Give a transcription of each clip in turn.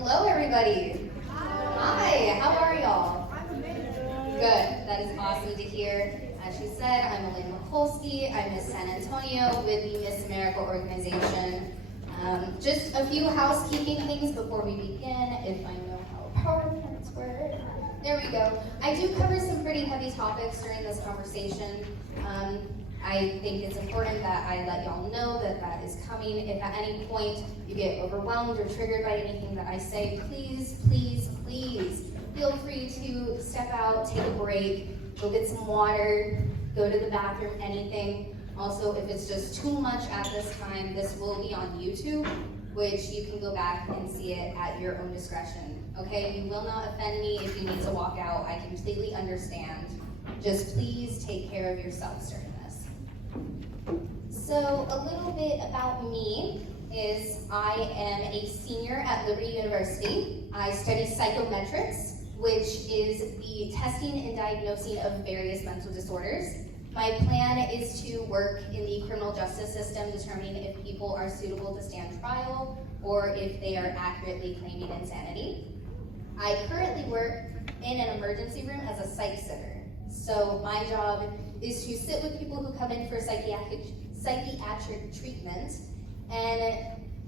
Hello, everybody. Hi, how are y'all? Good, that is awesome to hear. As she said, I'm Elaina McCoulskey. I'm Miss San Antonio with the Miss America organization. Just a few housekeeping things before we begin, if I know how PowerPoints work. There we go. I do cover some pretty heavy topics during this conversation. I think it's important that I let y'all know that that is coming. If at any point you get overwhelmed or triggered by anything that I say, please, please, please feel free to step out, take a break, go get some water, go to the bathroom, anything. Also, if it's just too much at this time, this will be on YouTube, which you can go back and see it at your own discretion. Okay, you will not offend me if you need to walk out. I completely understand. Just please take care of yourselves during this. So a little bit about me is I am a senior at Liberty University. I study psychometrics, which is the testing and diagnosing of various mental disorders. My plan is to work in the criminal justice system, determining if people are suitable to stand trial or if they are accurately claiming insanity. I currently work in an emergency room as a psych sitter. So my job is to sit with people who come in for psychiatric treatment and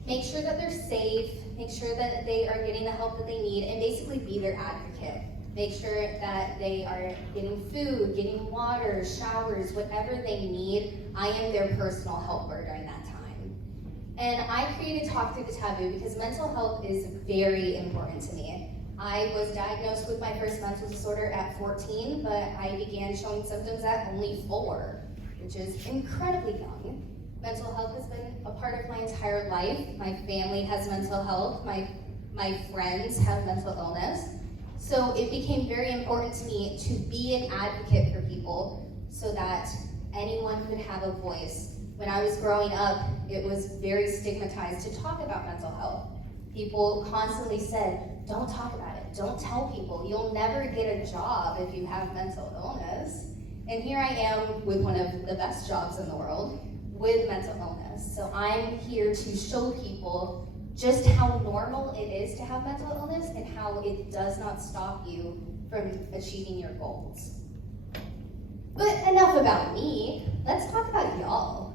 make sure that they're safe, make sure that they are getting the help that they need, and basically be their advocate. Make sure that they are getting food, getting water, showers, whatever they need. I am their personal helper during that time. And I created Talk Through the Taboo because mental health is very important to me. I was diagnosed with my first mental disorder at 14, but I began showing symptoms at only 4, which is incredibly young. Mental health has been a part of my entire life. My family has mental health. My friends have mental illness. So it became very important to me to be an advocate for people so that anyone could have a voice. When I was growing up, it was very stigmatized to talk about mental health. People constantly said, don't talk about it, don't tell people, you'll never get a job if you have mental illness. And here I am with one of the best jobs in the world with mental illness. So I'm here to show people just how normal it is to have mental illness and how it does not stop you from achieving your goals. But enough about me, let's talk about y'all.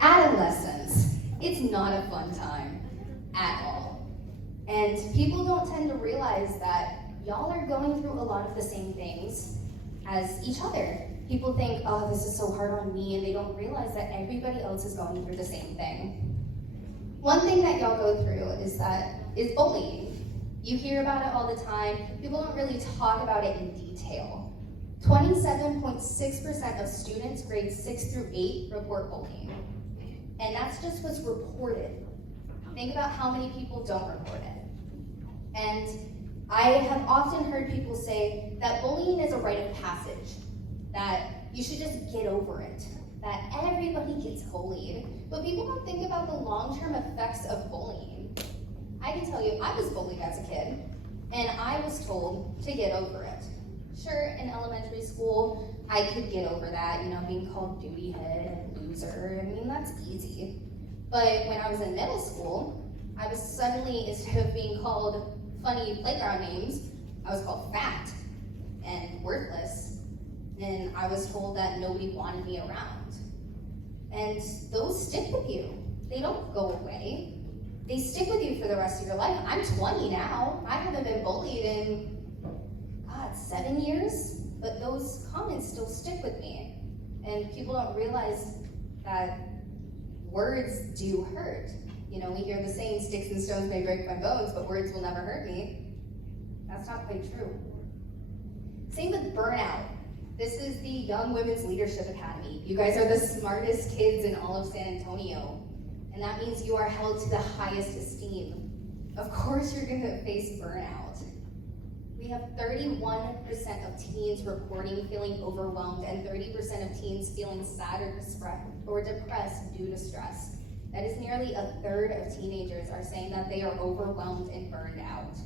Adolescence, it's not a fun time at all. And people don't tend to realize that y'all are going through a lot of the same things as each other. People think, oh, this is so hard on me, and they don't realize that everybody else is going through the same thing. One thing that y'all go through is bullying. You hear about it all the time. People don't really talk about it in detail. 27.6% of students grades 6 through 8 report bullying. And that's just what's reported. Think about how many people don't report it. And I have often heard people say that bullying is a rite of passage, that you should just get over it, that everybody gets bullied, but people don't think about the long-term effects of bullying. I can tell you, I was bullied as a kid, and I was told to get over it. Sure, in elementary school, I could get over that, being called duty head and loser. I mean, that's easy. But when I was in middle school, I was suddenly, instead of being called funny playground names, I was called fat and worthless. And I was told that nobody wanted me around. And those stick with you. They don't go away. They stick with you for the rest of your life. I'm 20 now. I haven't been bullied in, 7 years, but those comments still stick with me. And people don't realize that words do hurt. We hear the saying, sticks and stones may break my bones, but words will never hurt me. That's not quite true. Same with burnout. This is the Young Women's Leadership Academy. You guys are the smartest kids in all of San Antonio. And that means you are held to the highest esteem. Of course you're gonna face burnout. We have 31% of teens reporting feeling overwhelmed and 30% of teens feeling sad or depressed due to stress. That is nearly a third of teenagers are saying that they are overwhelmed and burned out.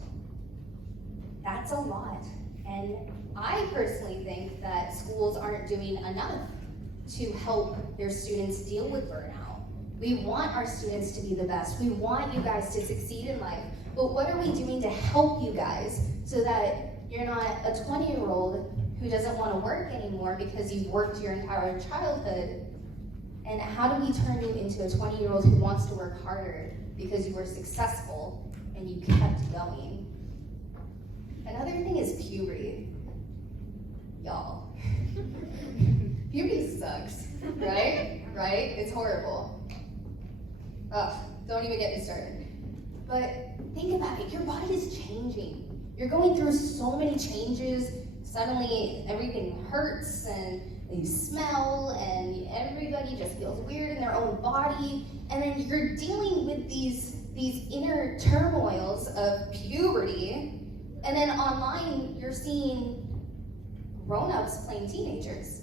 That's a lot. And I personally think that schools aren't doing enough to help their students deal with burnout. We want our students to be the best. We want you guys to succeed in life. But what are we doing to help you guys so that you're not a 20-year-old who doesn't want to work anymore because you've worked your entire childhood? And how do we turn you into a 20-year-old who wants to work harder because you were successful and you kept going? Another thing is puberty. Y'all. Puberty sucks, right? Right? It's horrible. Ugh, don't even get me started. But think about it, your body is changing. You're going through so many changes. Suddenly everything hurts and you smell and everybody just feels weird in their own body. And then you're dealing with these inner turmoils of puberty. And then online, you're seeing grown-ups playing teenagers.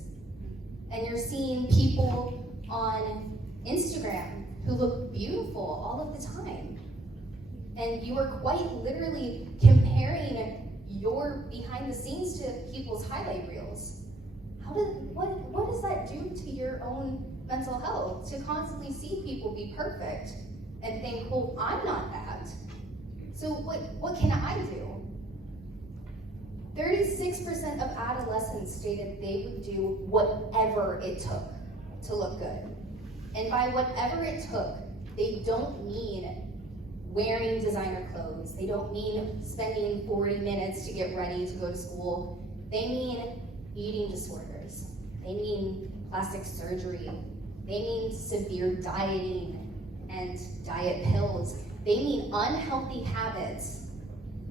And you're seeing people on Instagram who look beautiful all of the time. And you are quite literally comparing your behind the scenes to people's highlight reels. What does that do to your own mental health? To constantly see people be perfect and think, well, I'm not that. So what can I do? 36% of adolescents stated they would do whatever it took to look good. And by whatever it took, they don't mean wearing designer clothes. They don't mean spending 40 minutes to get ready to go to school. They mean eating disorders. They mean plastic surgery. They mean severe dieting and diet pills. They mean unhealthy habits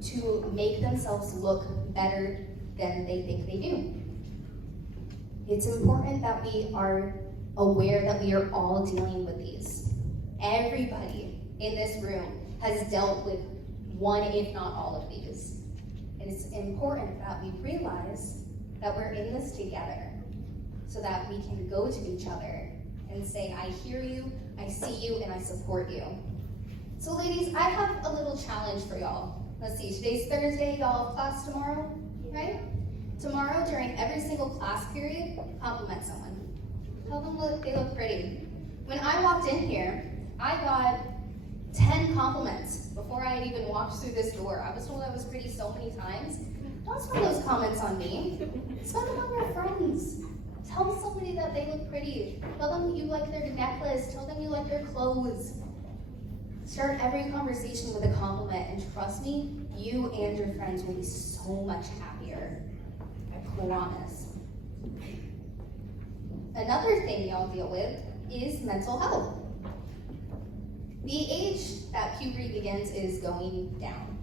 to make themselves look better than they think they do. It's important that we are aware that we are all dealing with these. Everybody in this room has dealt with one, if not all of these. And it's important that we realize that we're in this together so that we can go to each other and say, I hear you, I see you, and I support you. So ladies, I have a little challenge for y'all. Let's see, today's Thursday, y'all have class tomorrow, right? Tomorrow, during every single class period, compliment someone. Tell them they look pretty. When I walked in here, I got 10 compliments before I had even walked through this door. I was told I was pretty so many times. Don't spend those comments on me. Spend them on your friends. Tell somebody that they look pretty. Tell them you like their necklace. Tell them you like their clothes. Start every conversation with a compliment, and trust me, you and your friends will be so much happier. I promise. Another thing y'all deal with is mental health. The age that puberty begins is going down.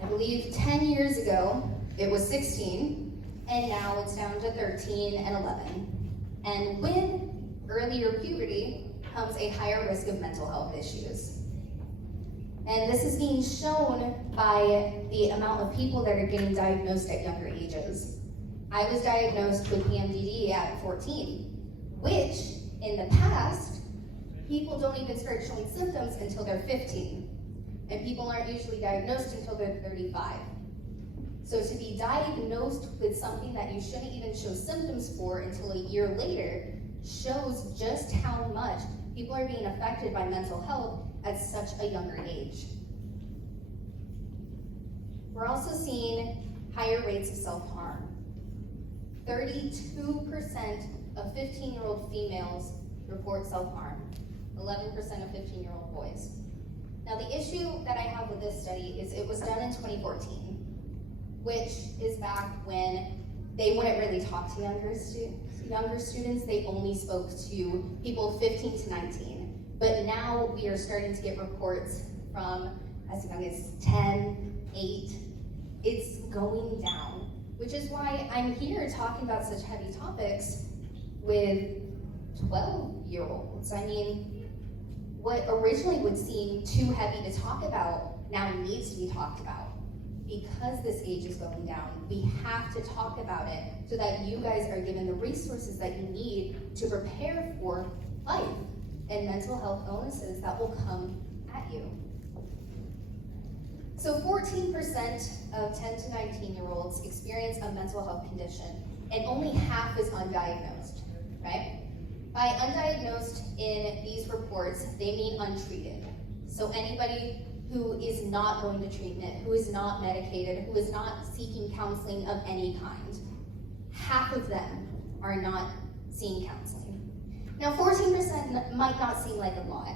I believe 10 years ago, it was 16, and now it's down to 13 and 11. And with earlier puberty comes a higher risk of mental health issues. And this is being shown by the amount of people that are getting diagnosed at younger ages. I was diagnosed with PMDD at 14, which in the past, people don't even start showing symptoms until they're 15. And people aren't usually diagnosed until they're 35. So to be diagnosed with something that you shouldn't even show symptoms for until a year later shows just how much people are being affected by mental health at such a younger age. We're also seeing higher rates of self-harm. 32% of 15-year-old females report self-harm, 11% of 15-year-old boys. Now the issue that I have with this study is it was done in 2014, which is back when they wouldn't really talk to younger students, they only spoke to people 15 to 19. But now we are starting to get reports from as young as 10, 8. It's going down, which is why I'm here talking about such heavy topics with 12-year-olds. I mean, what originally would seem too heavy to talk about now needs to be talked about. Because this age is going down, we have to talk about it so that you guys are given the resources that you need to prepare for life and mental health illnesses that will come at you. So 14% of 10 to 19-year-olds experience a mental health condition, and only half is undiagnosed, right? By undiagnosed in these reports, they mean untreated. So anybody who is not going to treatment, who is not medicated, who is not seeking counseling of any kind, half of them are not seeing counseling. Now 14% might not seem like a lot.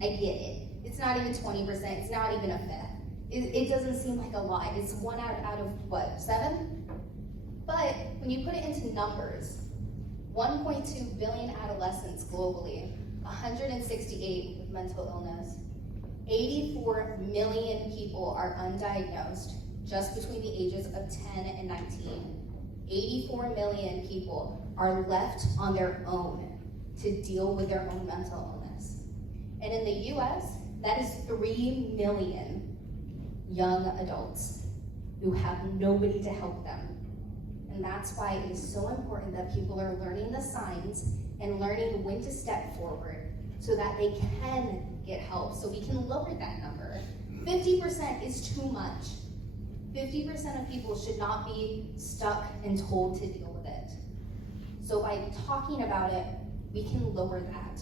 I get it. It's not even 20%, it's not even a fifth. It doesn't seem like a lot. It's 1 out of what, 7? But when you put it into numbers, 1.2 billion adolescents globally, 168 with mental illness, 84 million people are undiagnosed just between the ages of 10 and 19. 84 million people are left on their own to deal with their own mental illness. And in the US, that is 3 million young adults who have nobody to help them. And that's why it is so important that people are learning the signs and learning when to step forward so that they can get help, so we can lower that number. 50% is too much. 50% of people should not be stuck and told to deal with it. So by talking about it, we can lower that.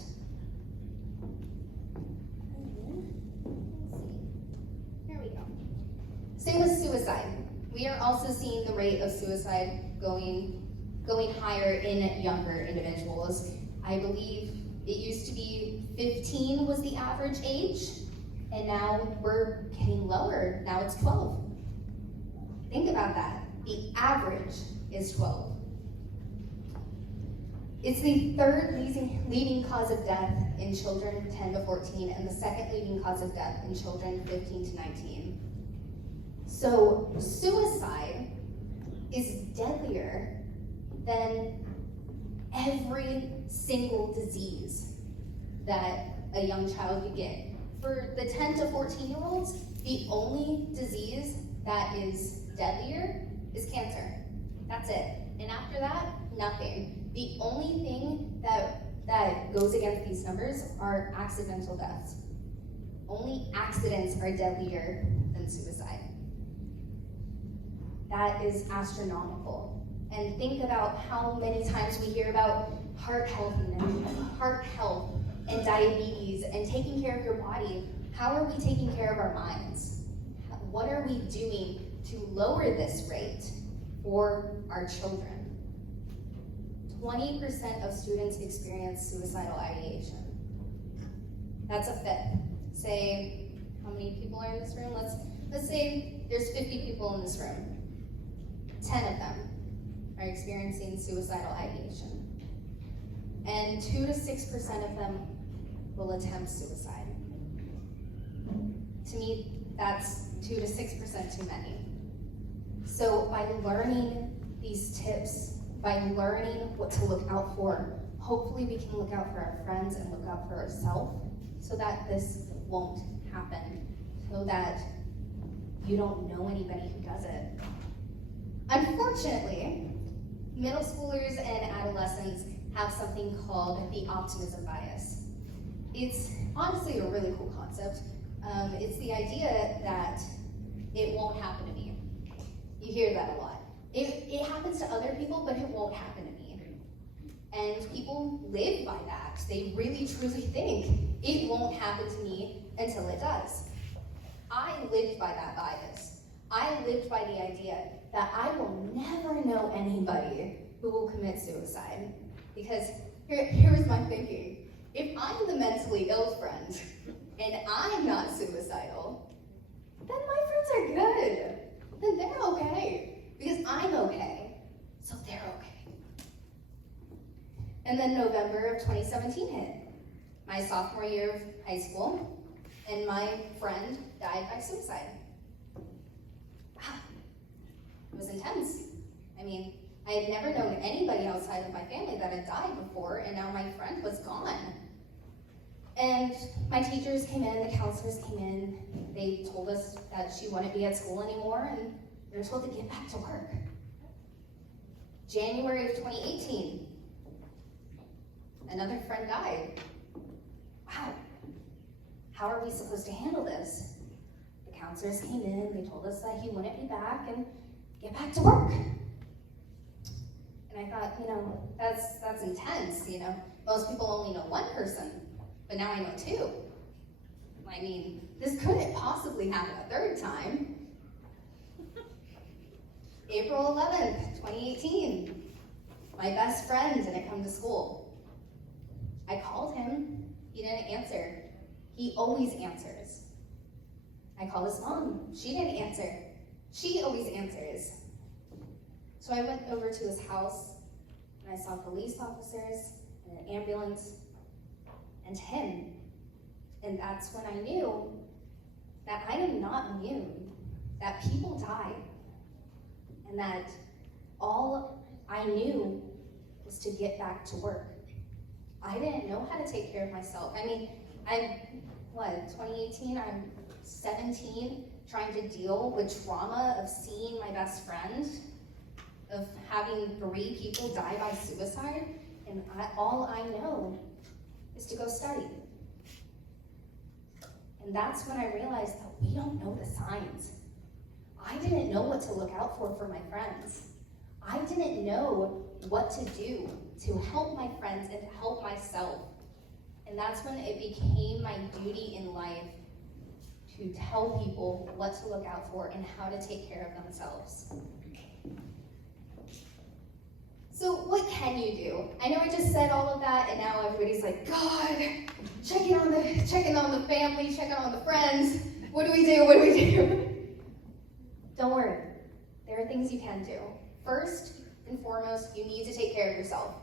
Here we go. Same with suicide. We are also seeing the rate of suicide going higher in younger individuals. I believe it used to be 15 was the average age, and now we're getting lower. Now it's 12. Think about that. The average is 12. It's the third leading cause of death in children 10 to 14, and the second leading cause of death in children 15 to 19. So suicide is deadlier than every single disease that a young child could get. For the 10 to 14-year-olds, the only disease that is deadlier is cancer. That's it. And after that, nothing. The only thing that goes against these numbers are accidental deaths. Only accidents are deadlier than suicide. That is astronomical. And think about how many times we hear about heart health and diabetes and taking care of your body. How are we taking care of our minds? What are we doing to lower this rate for our children? 20% of students experience suicidal ideation. That's a fifth. Say, how many people are in this room? Let's say there's 50 people in this room. 10 of them are experiencing suicidal ideation. And 2 to 6% of them will attempt suicide. To me, that's 2 to 6% too many. So by learning these tips, by learning what to look out for, hopefully we can look out for our friends and look out for ourselves so that this won't happen, so that you don't know anybody who does it. Unfortunately, middle schoolers and adolescents have something called the optimism bias. It's honestly a really cool concept. It's the idea that it won't happen to me. You hear that a lot. It happens to other people, but it won't happen to me. And people live by that. They really truly think it won't happen to me until it does. I lived by that bias. I lived by the idea that I will never know anybody who will commit suicide. Because here is my thinking. If I'm the mentally ill friend and I'm not suicidal, then my friends are good. Then they're okay. Because I'm okay. So they're okay. And then November of 2017 hit. My sophomore year of high school, and my friend died by suicide. Wow. It was intense. I mean, I had never known anybody outside of my family that had died before, and now my friend was gone. And my teachers came in, the counselors came in, they told us that she wouldn't be at school anymore, and we were told to get back to work. January of 2018, another friend died. Wow, how are we supposed to handle this? The counselors came in, they told us that he wouldn't be back, and get back to work. And I thought, that's intense, Most people only know one person, but now I know two. I mean, this couldn't possibly happen a third time. April 11th, 2018. My best friend didn't come to school. I called him. He didn't answer. He always answers. I called his mom. She didn't answer. She always answers. So I went over to his house, and I saw police officers and an ambulance and him. And that's when I knew that I am not immune, that people die, and that all I knew was to get back to work. I didn't know how to take care of myself. I mean, 2018, I'm 17, trying to deal with trauma of seeing my best friend, of having 3 people die by suicide, and all I know is to go study. And that's when I realized that we don't know the signs. I didn't know what to look out for my friends. I didn't know what to do to help my friends and to help myself. And that's when it became my duty in life to tell people what to look out for and how to take care of themselves. So what can you do? I know I just said all of that, and now everybody's like, God, checking on the family, checking on the friends. What do we do? What do we do? Don't worry. There are things you can do. First and foremost, you need to take care of yourself.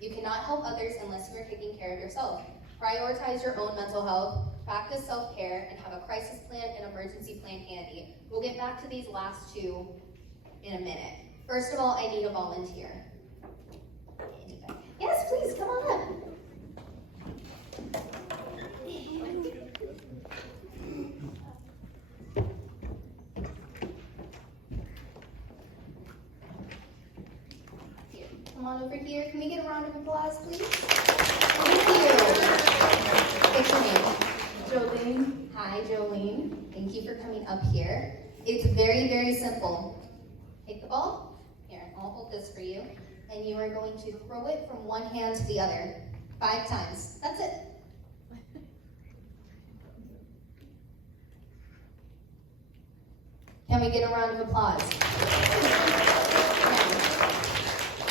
You cannot help others unless you are taking care of yourself. Prioritize your own mental health, practice self-care, and have a crisis plan and emergency plan handy. We'll get back to these last 2 in a minute. First of all, I need a volunteer. Yes, please, come on up. Here, come on over here. Can we get a round of applause, please? Thank you. What's your name? Jolene. Hi, Jolene. Thank you for coming up here. It's very, very simple. Take the ball. Here, I'll hold this for you. And you are going to throw it from one hand to the other 5 times. That's it. Can we get a round of applause?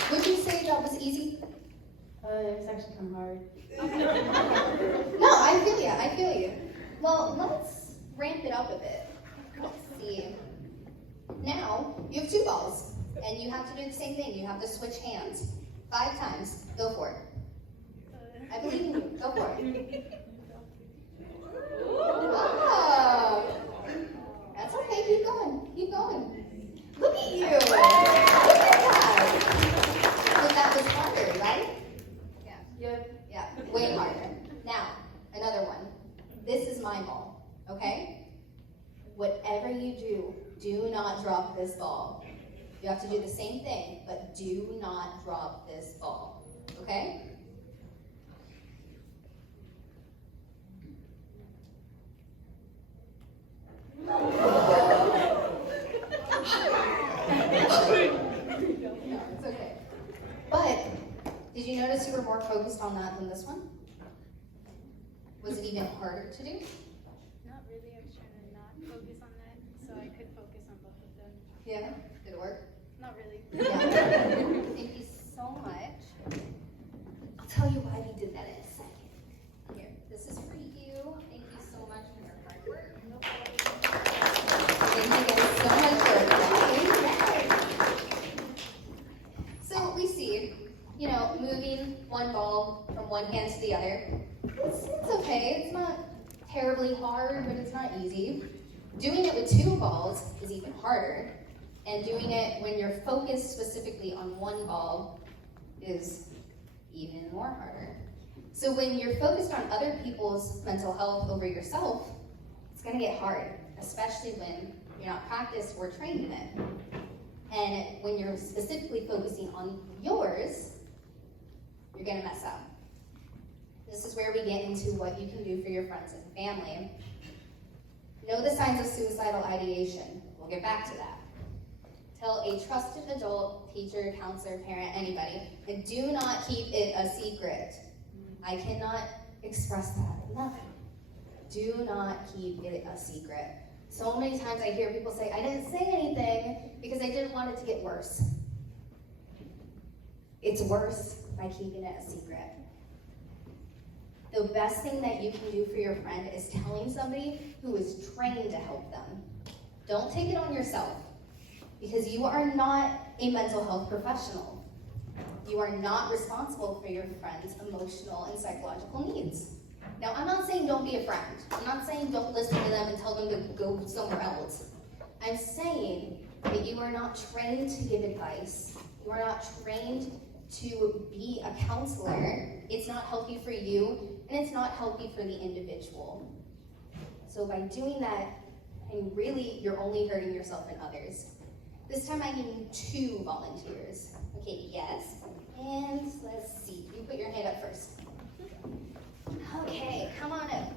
Would you say that was easy? It's actually kind of hard. No, I feel you. Well, let's ramp it up a bit. Let's see. Now, you have 2 balls. And you have to do the same thing. You have to switch hands 5 times. Go for it. I believe in you. Go for it. Wow. That's okay. Keep going. Keep going. Look at you. Look at that. But that was harder, right? Yeah. Yep. Yeah. Way harder. Now, another one. This is my ball. Okay? Whatever you do not drop this ball. You have to do the same thing, but do not drop this ball, okay? No, it's okay. But, did you notice you were more focused on that than this one? Was it even harder to do? Not really. I was trying to not focus on that, so I could focus on both of them. Yeah? Did it work? Not really. Yeah. Thank you so much. I'll tell you why we did that in a second. Here, this is for you. Thank you so much for your hard work. No problem. Thank you guys so much for playing. So we see, moving one ball from one hand to the other. It's okay. It's not terribly hard, but it's not easy. Doing it with 2 balls is even harder. And doing it when you're focused specifically on one ball is even more harder. So when you're focused on other people's mental health over yourself, it's gonna get hard, especially when you're not practiced or trained in it. And when you're specifically focusing on yours, you're gonna mess up. This is where we get into what you can do for your friends and family. Know the signs of suicidal ideation. We'll get back to that. Tell a trusted adult, teacher, counselor, parent, anybody, and do not keep it a secret. I cannot express that enough. Do not keep it a secret. So many times I hear people say, I didn't say anything because I didn't want it to get worse. It's worse by keeping it a secret. The best thing that you can do for your friend is telling somebody who is trained to help them. Don't take it on yourself, because you are not a mental health professional. You are not responsible for your friend's emotional and psychological needs. Now, I'm not saying don't be a friend. I'm not saying don't listen to them and tell them to go somewhere else. I'm saying that you are not trained to give advice. You are not trained to be a counselor. It's not healthy for you, and it's not healthy for the individual. So by doing that, and really, you're only hurting yourself and others. This time I need 2 volunteers. Okay, yes. And let's see, you put your hand up first. Okay, come on up.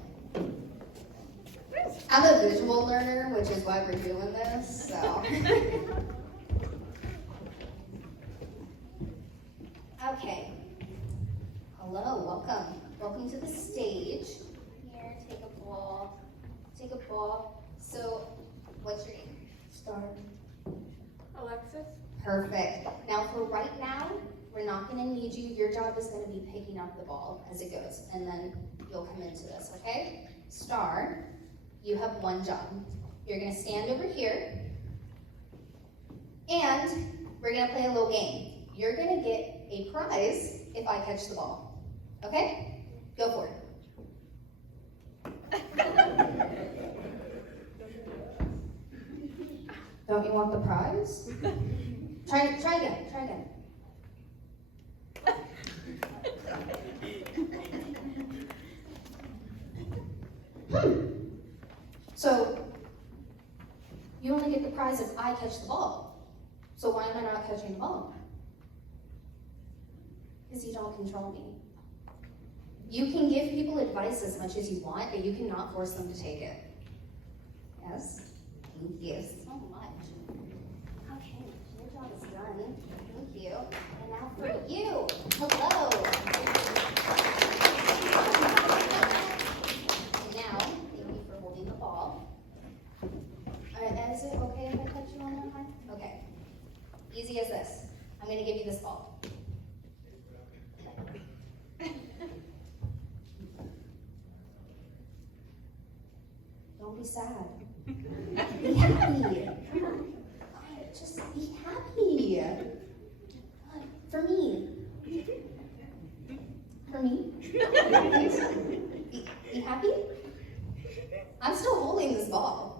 I'm a visual learner, which is why we're doing this, so. Okay. Hello, welcome. Welcome to the stage. Here, take a ball. Take a ball. So, what's your name? Star. Alexis? Perfect. Now, for right now, we're not going to need you. Your job is going to be picking up the ball as it goes, and then you'll come into this, okay? Star, you have one job. You're going to stand over here, and we're going to play a little game. You're going to get a prize if I catch the ball, okay? Go for it. Don't you want the prize? Try again. So, you only get the prize if I catch the ball. So why am I not catching the ball? Because you don't control me. You can give people advice as much as you want, but you cannot force them to take it. Yes? Thank you so much. Okay, your job is done. Thank you. And now for you. Hello. And now, thank you for holding the ball. Is it okay if I touch you one more time? Okay. Easy as this. I'm going to give you this ball. Don't be sad. Be happy. Just be happy. For me. For me? Be happy? I'm still holding this ball.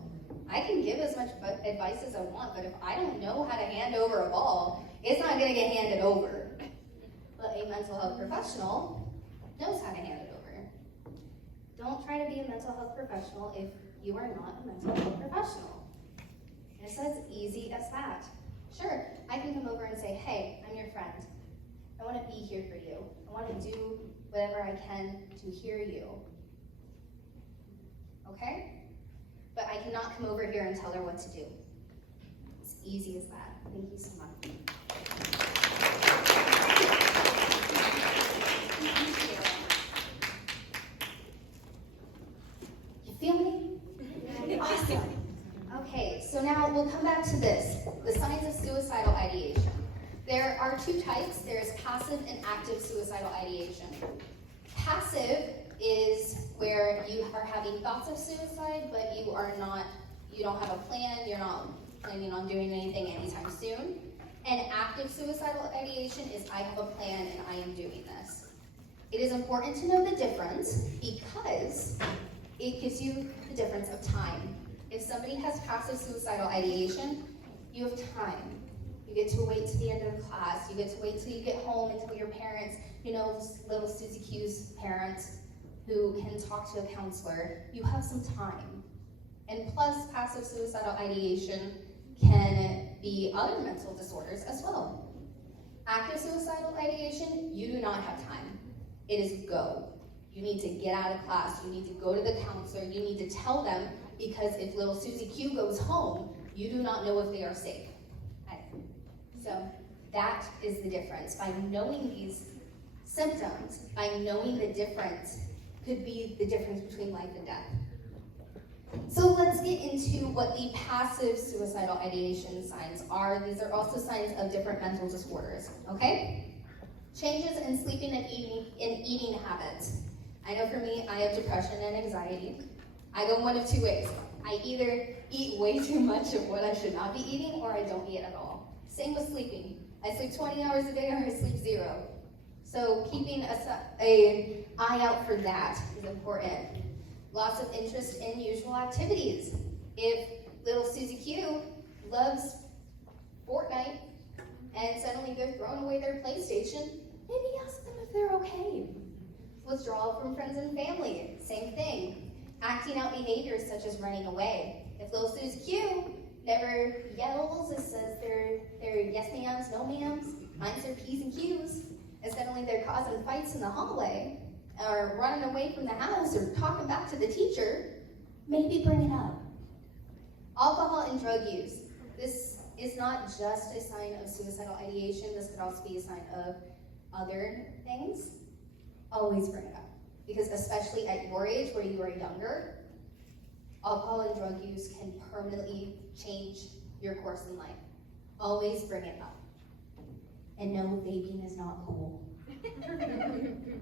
I can give as much advice as I want, but if I don't know how to hand over a ball, it's not going to get handed over. But a mental health professional knows how to hand it over. Don't try to be a mental health professional if you are not a mental health professional. It's as easy as that. Sure, I can come over and say, hey, I'm your friend. I want to be here for you. I want to do whatever I can to hear you. Okay? But I cannot come over here and tell her what to do. It's easy as that. Thank you so much. You feel me? Awesome. Okay, so now we'll come back to this, the signs of suicidal ideation. There are 2 types. There's passive and active suicidal ideation. Passive is where you are having thoughts of suicide, but you don't have a plan, you're not planning on doing anything anytime soon. And active suicidal ideation is I have a plan and I am doing this. It is important to know the difference because it gives you the difference of time. If somebody has passive suicidal ideation, you have time. You get to wait to the end of the class, you get to wait till you get home and tell your parents, little Susie Q's parents, who can talk to a counselor, you have some time. And plus, passive suicidal ideation can be other mental disorders as well. Active suicidal ideation, you do not have time. It is go. You need to get out of class, you need to go to the counselor, you need to tell them, because if little Susie Q goes home, you do not know if they are safe. So that is the difference. By knowing these symptoms by knowing the difference could be the difference between life and death. So let's get into what the passive suicidal ideation signs are. These are also signs of different mental disorders, okay? Changes in sleeping and eating habits. I know for me, I have depression and anxiety. I go one of two ways. I either eat way too much of what I should not be eating, or I don't eat at all. Same with sleeping. I sleep 20 hours a day, or I sleep 0. So keeping a eye out for that is important. Loss of interest in usual activities. If little Susie Q loves Fortnite and suddenly they're throwing away their PlayStation, maybe ask them if they're okay. Withdrawal from friends and family, same thing. Acting out behaviors such as running away. If little Susie Q never yells and says they're yes ma'ams, no ma'ams, mine's their P's and Q's, and suddenly they're causing fights in the hallway, or running away from the house, or talking back to the teacher, maybe bring it up. Alcohol and drug use. This is not just a sign of suicidal ideation, this could also be a sign of other things. Always bring it up. Because especially at your age, where you are younger, alcohol and drug use can permanently change your course in life. Always bring it up. And no, vaping is not cool.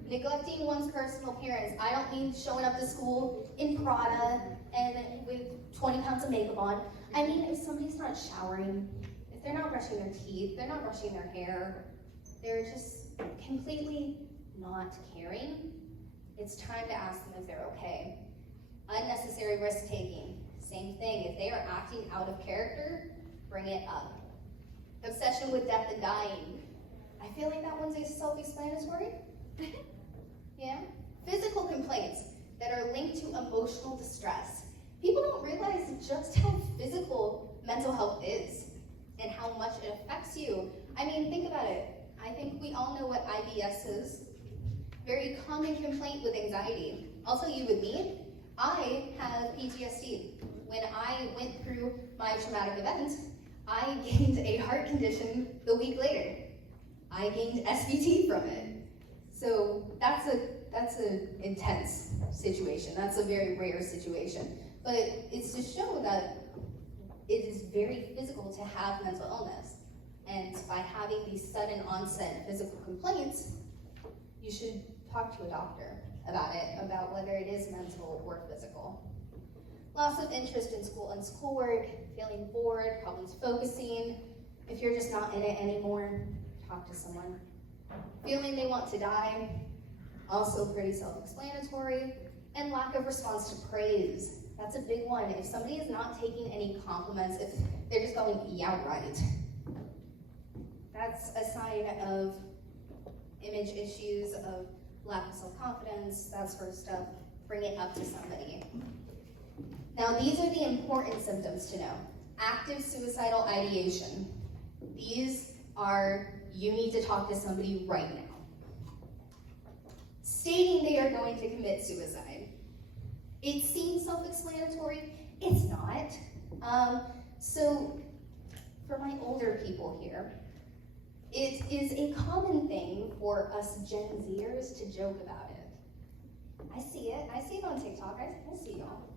Neglecting one's personal appearance. I don't mean showing up to school in Prada and with 20 pounds of makeup on. I mean if somebody's not showering, if they're not brushing their teeth, they're not brushing their hair, they're just completely not caring, it's time to ask them if they're okay. Unnecessary risk-taking. Same thing. If they are acting out of character, bring it up. Obsession with death and dying. I feel like that one's a self-explanatory. Yeah? Physical complaints that are linked to emotional distress. People don't realize just how physical mental health is and how much it affects you. I mean, think about it. I think we all know what IBS is. Very common complaint with anxiety. I'll tell you with me, I have PTSD. When I went through my traumatic event, I gained a heart condition the week later. I gained SVT from it. So that's an intense situation. That's a very rare situation. But it's to show that it is very physical to have mental illness. And by having these sudden onset physical complaints, you should talk to a doctor about it, about whether it is mental or physical. Loss of interest in school and schoolwork, feeling bored, problems focusing. If you're just not in it anymore, talk to someone. Feeling they want to die, also pretty self-explanatory. And lack of response to praise. That's a big one. If somebody is not taking any compliments, if they're just going, yeah, right, that's a sign of image issues, of lack of self-confidence, that sort of stuff. Bring it up to somebody. Now, these are the important symptoms to know. Active suicidal ideation. These are, you need to talk to somebody right now. Stating they are going to commit suicide. It seems self-explanatory. It's not. So, for my older people here, it is a common thing for us Gen Zers to joke about it. I see it on TikTok, I see y'all.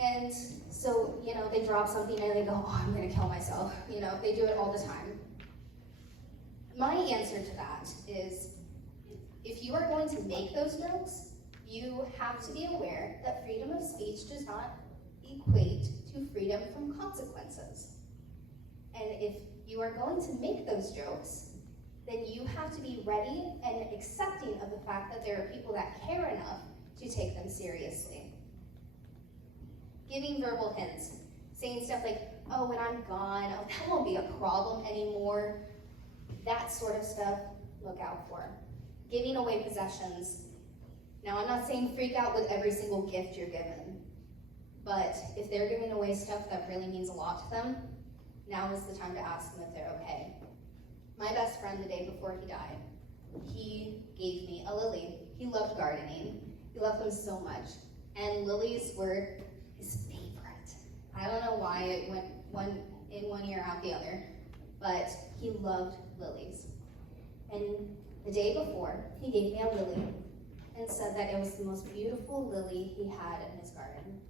And so, they drop something and they go, oh, I'm gonna kill myself. They do it all the time. My answer to that is, if you are going to make those jokes, you have to be aware that freedom of speech does not equate to freedom from consequences. And if you are going to make those jokes, then you have to be ready and accepting of the fact that there are people that care enough to take them seriously. Giving verbal hints, saying stuff like, oh, when I'm gone, oh, that won't be a problem anymore. That sort of stuff, look out for. Giving away possessions. Now, I'm not saying freak out with every single gift you're given, but if they're giving away stuff that really means a lot to them, now is the time to ask them if they're okay. My best friend, the day before he died, he gave me a lily. He loved gardening. He loved them so much. And lilies were his favorite. I don't know why it went one in one ear, out the other, but he loved lilies. And The day before, he gave me a lily and said that it was the most beautiful lily he had in his garden.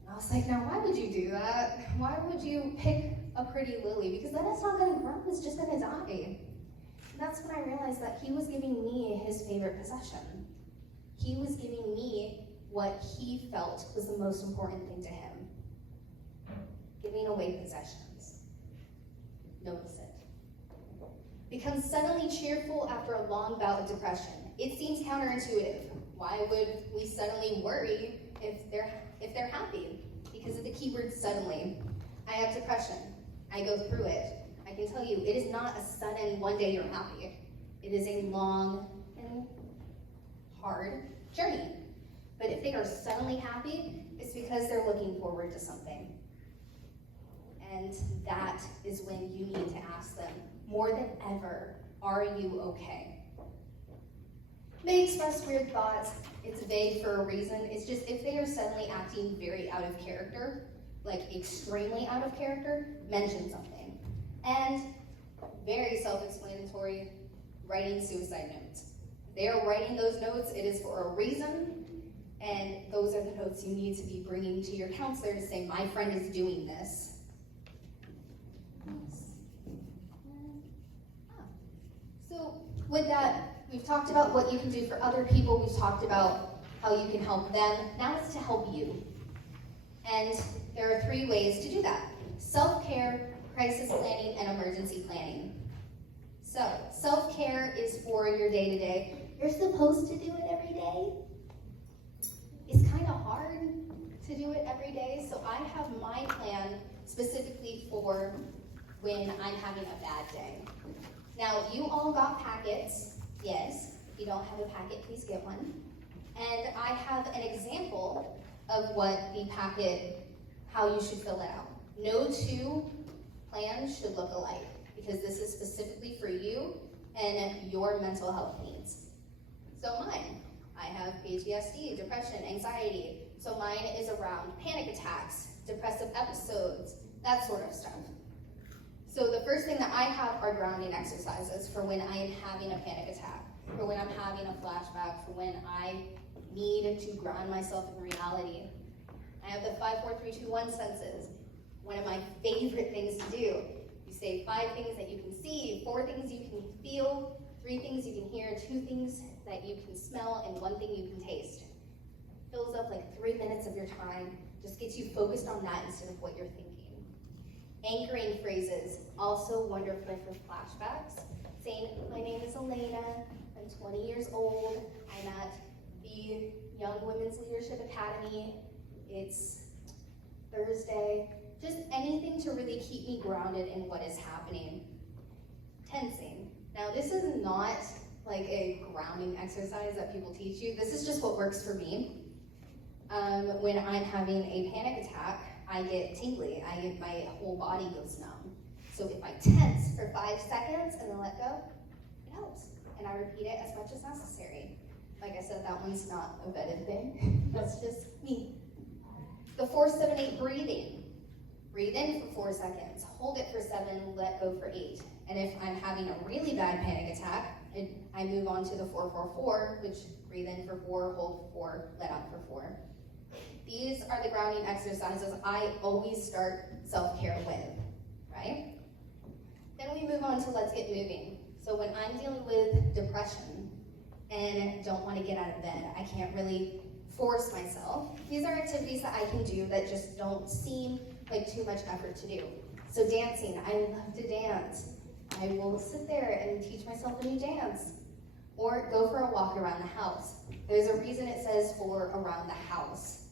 And I was like, now why would you do that? Why would you pick a pretty lily? Because then it's not gonna grow, it's just gonna die. And that's when I realized that he was giving me his favorite possession. He was giving me what he felt was the most important thing to him. Giving away possessions. Notice it. Become suddenly cheerful after a long bout of depression. It seems counterintuitive. Why would we suddenly worry if they're happy? Because of the keyword suddenly. I have depression. I go through it. I can tell you, it is not a sudden one day you're happy. It is a long and hard journey. But if they are suddenly happy, it's because they're looking forward to something. And that is when you need to ask them, more than ever, are you okay? They express weird thoughts. It's vague for a reason. It's just if they are suddenly acting very out of character, like extremely out of character, mention something. And very self-explanatory, writing suicide notes. They are writing those notes, it is for a reason, and those are the notes you need to be bringing to your counselor to say, my friend is doing this. So with that, we've talked about what you can do for other people. We've talked about how you can help them. Now it's to help you. And there are 3 ways to do that. Self-care, crisis planning, and emergency planning. So, self-care is for your day-to-day. You're supposed to do it every day. It's kind of hard to do it every day, so I have my plan specifically for when I'm having a bad day. Now, you all got packets. Yes. If you don't have a packet, please get one. And I have an example of what the packet, how you should fill it out. No 2 plans should look alike, because this is specifically for you and your mental health needs. So mine, I have PTSD, depression, anxiety. So mine is around panic attacks, depressive episodes, that sort of stuff. So the first thing that I have are grounding exercises for when I am having a panic attack, for when I'm having a flashback, for when I need to ground myself in reality. I have the 5, 4, 3, 2, 1 senses. One of my favorite things to do. You say 5 things that you can see, 4 things you can feel, 3 things you can hear, 2 things that you can smell, and 1 thing you can taste. Fills up like 3 minutes of your time, just gets you focused on that instead of what you're thinking. Anchoring phrases, also wonderful for flashbacks. Saying, my name is Elaina, I'm 20 years old, I'm at the Young Women's Leadership Academy, it's Thursday. Just anything to really keep me grounded in what is happening. Tensing. Now this is not like a grounding exercise that people teach you. This is just what works for me. When I'm having a panic attack, I get tingly. My whole body goes numb. So if I tense for 5 seconds and then let go, it helps. And I repeat it as much as necessary. Like I said, that one's not a vetted thing. That's just me. The 4, 7, 8 breathing. Breathe in for 4 seconds, hold it for 7, let go for 8. And if I'm having a really bad panic attack, I move on to the 4, 4, 4, which breathe in for 4, hold for 4, let out for 4. These are the grounding exercises I always start self-care with, right? Then we move on to let's get moving. So when I'm dealing with depression and don't want to get out of bed, I can't really force myself. These are activities that I can do that just don't seem like too much effort to do. So dancing, I love to dance. I will sit there and teach myself a new dance. Or go for a walk around the house. There's a reason it says for around the house.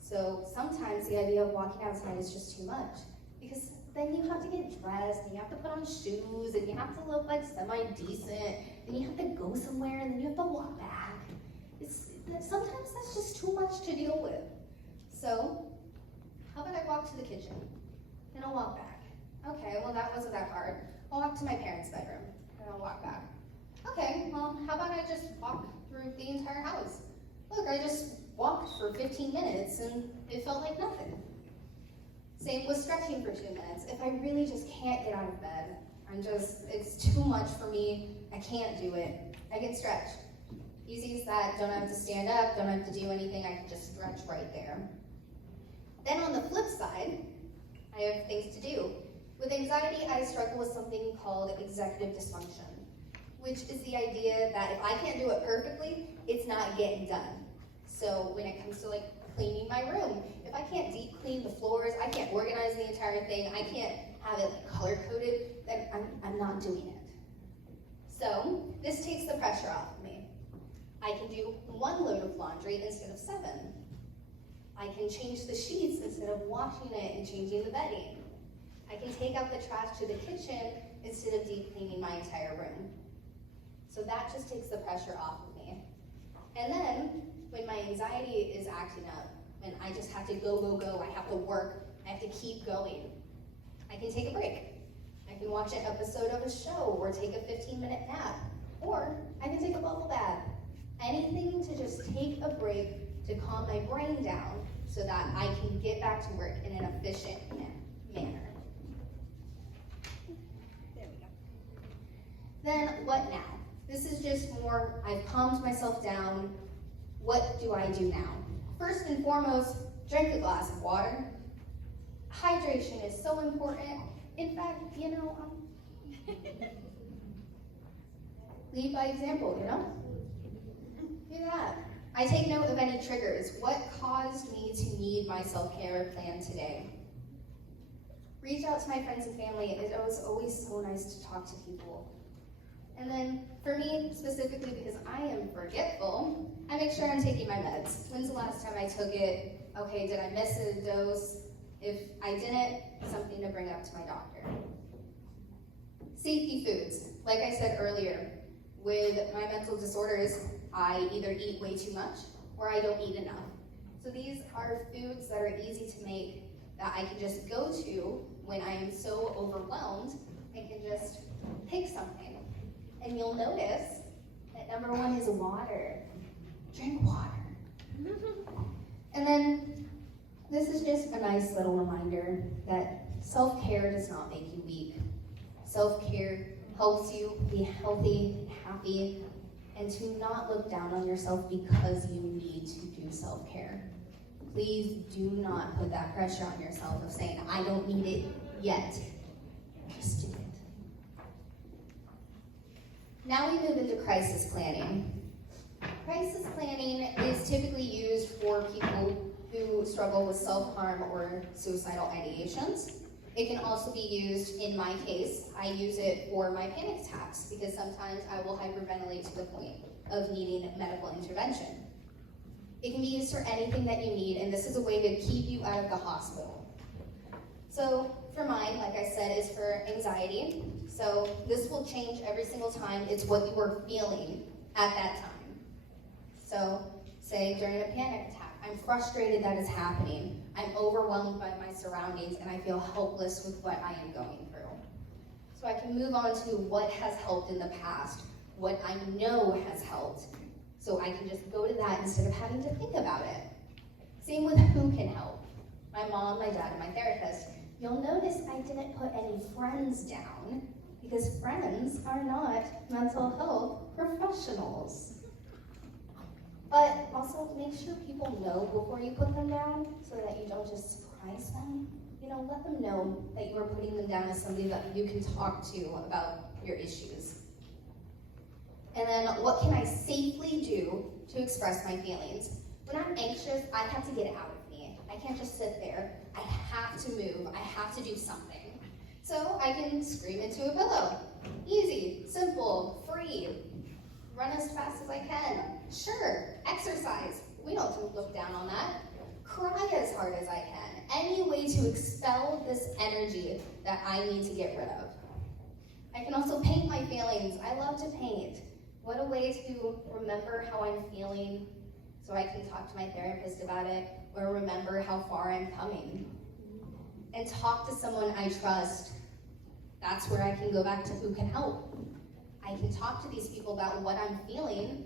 So sometimes the idea of walking outside is just too much. Because then you have to get dressed, and you have to put on shoes, and you have to look like semi-decent, then you have to go somewhere, and then you have to walk back. Sometimes that's just too much to deal with. So, how about I walk to the kitchen, then I'll walk back. Okay, well that wasn't that hard. I'll walk to my parents' bedroom, and I'll walk back. Okay, well how about I just walk through the entire house? Look, I just walked for 15 minutes, and it felt like nothing. Same with stretching for 2 minutes. If I really just can't get out of bed, it's too much for me, I can't do it, I can stretch. Easy as that, don't have to stand up, don't have to do anything, I can just stretch right there. Then on the flip side, I have things to do. With anxiety, I struggle with something called executive dysfunction, which is the idea that if I can't do it perfectly, it's not getting done. So when it comes to like cleaning my room, if I can't deep clean the floors, I can't organize the entire thing, I can't have it like color coded, then I'm not doing it. So this takes the pressure off of me. I can do 1 load of laundry instead of 7. I can change the sheets instead of washing it and changing the bedding. I can take out the trash to the kitchen instead of deep cleaning my entire room. So that just takes the pressure off of me. And then when my anxiety is acting up, when I just have to go, I have to work, I have to keep going, I can take a break. I can watch an episode of a show or take a 15-minute nap, or I can take a bubble bath. Anything to just take a break to calm my brain down so that I can get back to work in an efficient manner. There we go. Then what now? This is just more, I've calmed myself down. What do I do now? First and foremost, drink a glass of water. Hydration is so important. In fact, lead by example, Do that. I take note of any triggers. What caused me to need my self-care plan today? Reach out to my friends and family. It was always so nice to talk to people. And then for me specifically, because I am forgetful, I make sure I'm taking my meds. When's the last time I took it? Okay, did I miss a dose? If I didn't, something to bring up to my doctor. Safety foods. Like I said earlier, with my mental disorders, I either eat way too much or I don't eat enough. So these are foods that are easy to make that I can just go to when I am so overwhelmed. I can just pick something. And you'll notice that number 1 is water. Drink water. And then this is just a nice little reminder that self-care does not make you weak. Self-care helps you be healthy and happy, and to not look down on yourself because you need to do self-care. Please do not put that pressure on yourself of saying, I don't need it yet. Just do it. Now we move into crisis planning. Crisis planning is typically used for people who struggle with self-harm or suicidal ideations. It can also be used, in my case, I use it for my panic attacks because sometimes I will hyperventilate to the point of needing medical intervention. It can be used for anything that you need, and this is a way to keep you out of the hospital. So for mine, like I said, is for anxiety. So this will change every single time. It's what you were feeling at that time. So say during a panic attack, I'm frustrated that it's happening. I'm overwhelmed by my surroundings and I feel helpless with what I am going through. So I can move on to what has helped in the past, what I know has helped. So I can just go to that instead of having to think about it. Same with who can help. My mom, my dad, and my therapist. You'll notice I didn't put any friends down because friends are not mental health professionals. But also make sure people know before you put them down so that you don't just surprise them. Let them know that you are putting them down as somebody that you can talk to about your issues. And then what can I safely do to express my feelings? When I'm anxious, I have to get it out of me. I can't just sit there. I have to move. I have to do something. So I can scream into a pillow. Easy, simple, free. Run as fast as I can. Sure, exercise. We don't look down on that. Cry as hard as I can. Any way to expel this energy that I need to get rid of. I can also paint my feelings. I love to paint. What a way to remember how I'm feeling so I can talk to my therapist about it or remember how far I'm coming. And talk to someone I trust. That's where I can go back to who can help. I can talk to these people about what I'm feeling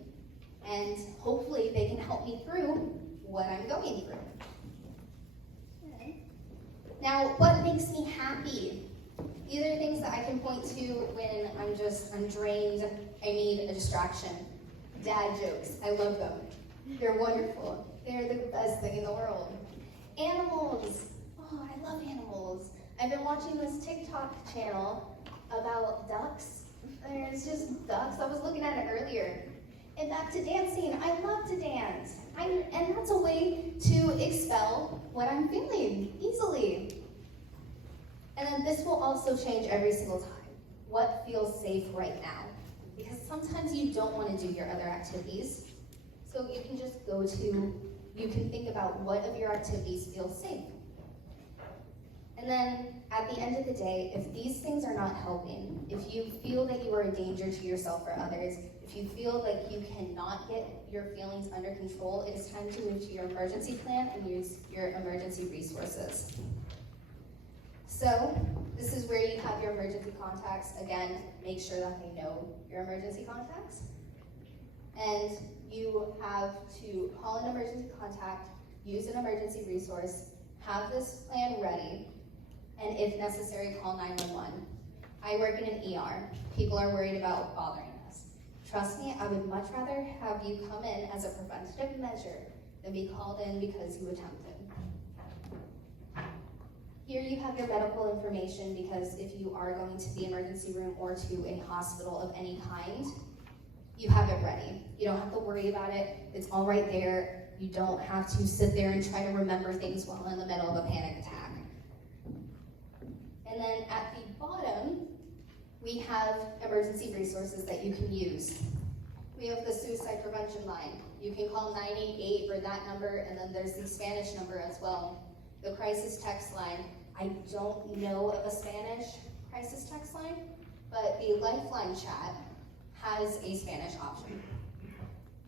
and hopefully they can help me through what I'm going through. Now, what makes me happy? These are things that I can point to when I'm drained, I need a distraction. Dad jokes, I love them. They're wonderful. They're the best thing in the world. Animals, oh, I love animals. I've been watching this TikTok channel about ducks. There's just ducks, I was looking at it earlier. And back to dancing, I love to dance. And that's a way to expel what I'm feeling easily. And then this will also change every single time. What feels safe right now? Because sometimes you don't want to do your other activities. So you can just you can think about what of your activities feel safe. And then at the end of the day, if these things are not helping, if you feel that you are a danger to yourself or others, if you feel like you cannot get your feelings under control, it is time to move to your emergency plan and use your emergency resources. So this is where you have your emergency contacts. Again, make sure that they know your emergency contacts. And you have to call an emergency contact, use an emergency resource, have this plan ready, and if necessary, call 911. I work in an ER. People are worried about bothering us. Trust me, I would much rather have you come in as a preventative measure than be called in because you attempted. Here you have your medical information because if you are going to the emergency room or to a hospital of any kind, you have it ready. You don't have to worry about it. It's all right there. You don't have to sit there and try to remember things while in the middle of a panic attack. And then at the bottom, we have emergency resources that you can use. We have the suicide prevention line. You can call 988 for that number, and then there's the Spanish number as well. The crisis text line. I don't know of a Spanish crisis text line, but the Lifeline chat has a Spanish option.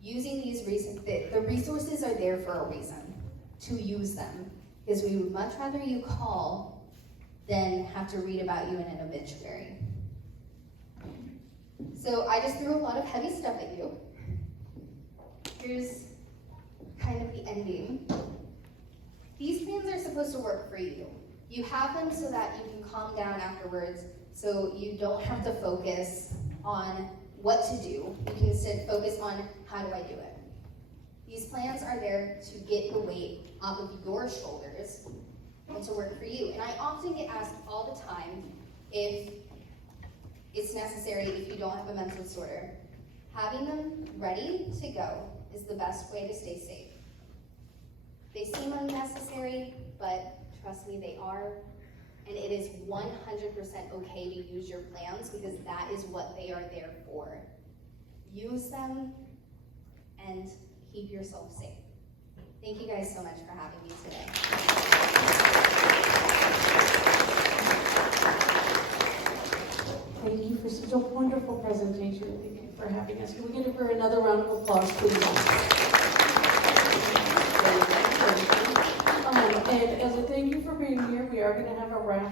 Using these the resources are there for a reason, to use them, because we would much rather you call than have to read about you in an obituary. So I just threw a lot of heavy stuff at you. Here's kind of the ending. These plans are supposed to work for you. You have them so that you can calm down afterwards, so you don't have to focus on what to do. You can instead focus on how do I do it. These plans are there to get the weight off of your shoulders and to work for you. And I often get asked all the time if it's necessary if you don't have a mental disorder. Having them ready to go is the best way to stay safe. They seem unnecessary, but trust me, they are. And it is 100% okay to use your plans because that is what they are there for. Use them and keep yourself safe. Thank you guys so much for having me today. Thank you for such a wonderful presentation. Thank you for having us. Can we give her another round of applause, please? And as a thank you for being here, we are going to have a raffle.